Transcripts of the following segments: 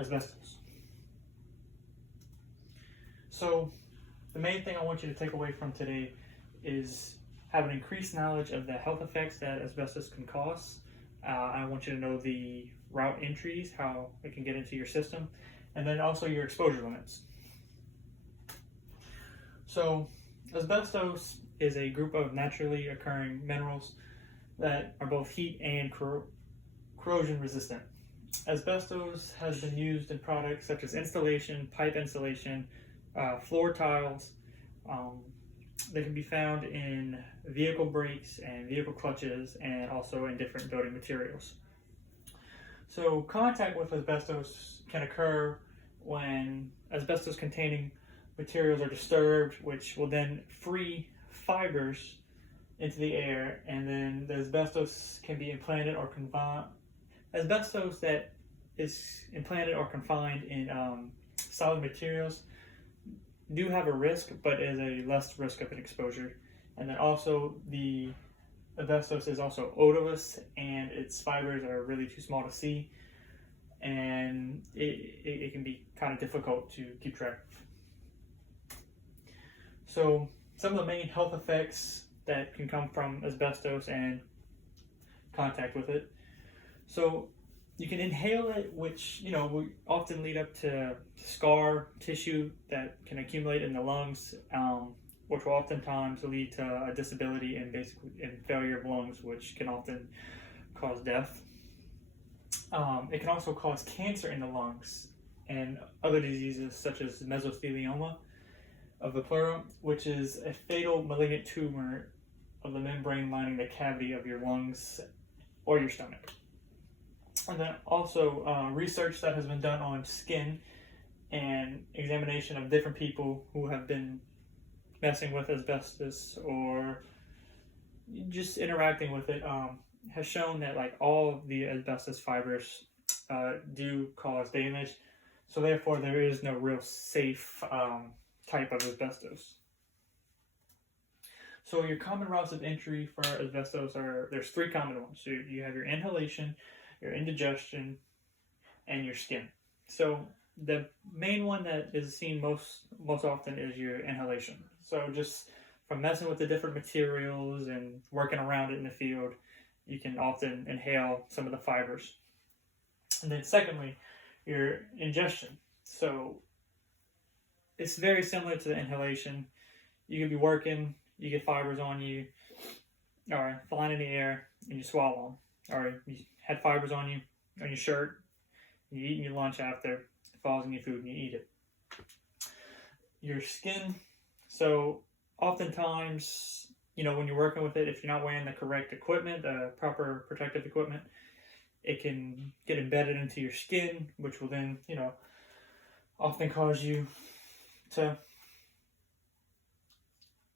asbestos. So the main thing I want you to take away from today is have an increased knowledge of the health effects that asbestos can cause. I want you to know the route entries, how it can get into your system, and then also your exposure limits. So asbestos is a group of naturally occurring minerals that are both heat and corrosion resistant. Asbestos has been used in products such as insulation, pipe insulation, floor tiles. They can be found in vehicle brakes and vehicle clutches, and also in different building materials. So contact with asbestos can occur when asbestos containing materials are disturbed, which will then free fibers into the air, and then the asbestos can be implanted or confined. Asbestos that is implanted or confined in solid materials do have a risk, but is a less risk of an exposure. And then also the asbestos is also odorless, and its fibers are really too small to see, and it can be kind of difficult to keep track of. So some of the main health effects that can come from asbestos and contact with it. So you can inhale it, which will often lead up to scar tissue that can accumulate in the lungs, which will oftentimes lead to a disability and basically failure of lungs, which can often cause death. It can also cause cancer in the lungs and other diseases such as mesothelioma of the pleura, which is a fatal malignant tumor of the membrane lining the cavity of your lungs or your stomach. And then also research that has been done on skin and examination of different people who have been messing with asbestos or just interacting with it has shown that all of the asbestos fibers do cause damage. So therefore there is no real safe type of asbestos. So your common routes of entry for asbestos there's three common ones. So you have your inhalation, your indigestion, and your skin. So the main one that is seen most often is your inhalation. So just from messing with the different materials and working around it in the field, you can often inhale some of the fibers. And then secondly, your ingestion. So it's very similar to the inhalation. You could be working, you get fibers on you, or flying in the air, and you swallow them. Or you had fibers on you, on your shirt, you eat your lunch after, it falls in your food and you eat it. Your skin, so oftentimes, when you're working with it, if you're not wearing the correct equipment, proper protective equipment, it can get embedded into your skin, which will then, often cause you to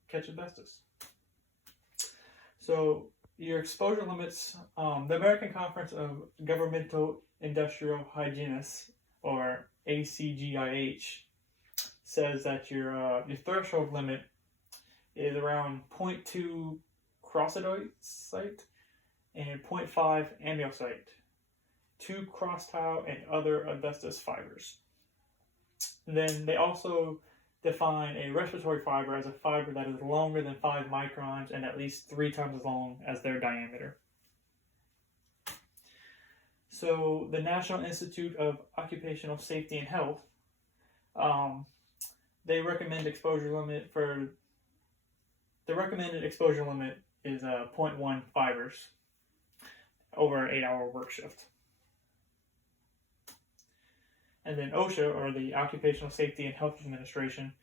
catch asbestos. So your exposure limits, the American Conference of Governmental Industrial Hygienists, or ACGIH, says that your threshold limit is around 0.2 crosidocyte and 0.5 amylocyte, 2 cross-tile and other asbestos fibers. And then they also define a respiratory fiber as a fiber that is longer than 5 microns and at least 3 times as long as their diameter. So the National Institute of Occupational Safety and Health, they recommend exposure limit for, the recommended exposure limit is 0.1 fibers over an 8-hour work shift. And then OSHA, or the Occupational Safety and Health Administration,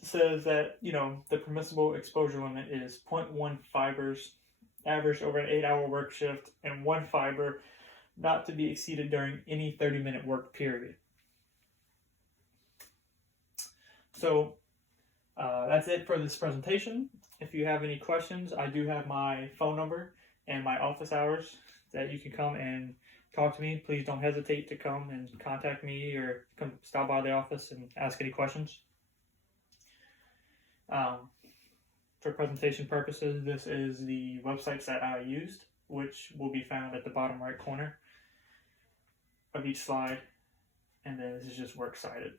says that, the permissible exposure limit is 0.1 fibers averaged over an 8-hour work shift, and 1 fiber not to be exceeded during any 30-minute work period. So that's it for this presentation. If you have any questions, I do have my phone number and my office hours that you can come and talk to me. Please don't hesitate to come and contact me or come stop by the office and ask any questions. For presentation purposes, this is the websites that I used, which will be found at the bottom right corner of each slide. and then this is just works cited.